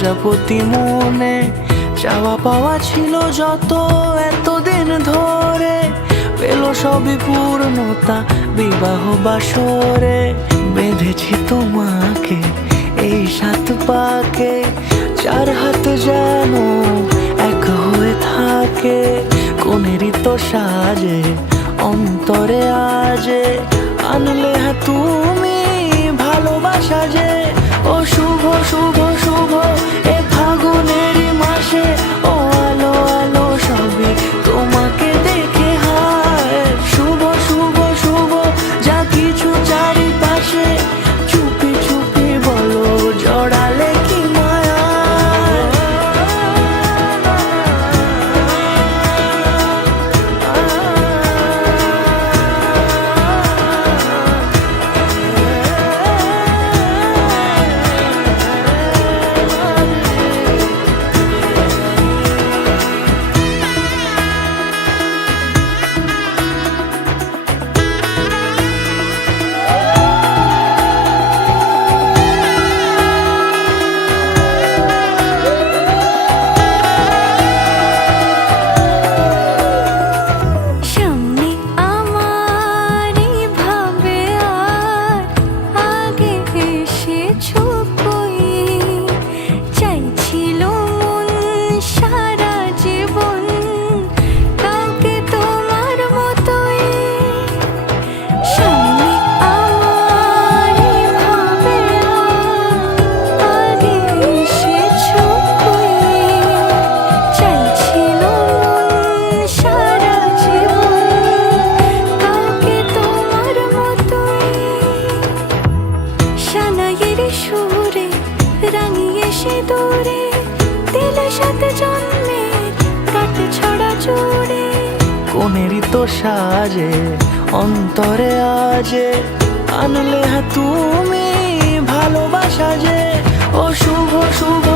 প্রজাপতি মনে চাওয়া পাওয়া ছিল যত এতদিন ধরে, পেল সবই পূর্ণতা বিবাহ বাসরে। বেঁধেছি তোমাকে এই 7 পাকে, 4 হাত যেন এক হয়ে থাকে। কোনেরই তো সাজে অন্তরে আজে, আনলে হ্যাঁ তুমি ভালোবাসা যে। ও শুভ শুভ শুভ এ ফাগুনেরই মাসে, ও আলো আলো সবই তোমাকে দেখে হায়। শুভ শুভ শুভ যা কিছু চারিপাশে, চুপি চুপি বলো জড়ালে কি মায়া। সুরে রাঙিয়ে সে দূরে দিলে 7 জন্মের কাট ছড়া জুড়ে। কোনেরই তো সাজে অন্তরে আজে, আনলে হ্যাঁ তুমি ভালোবাসা যে। ও শুভ শুভ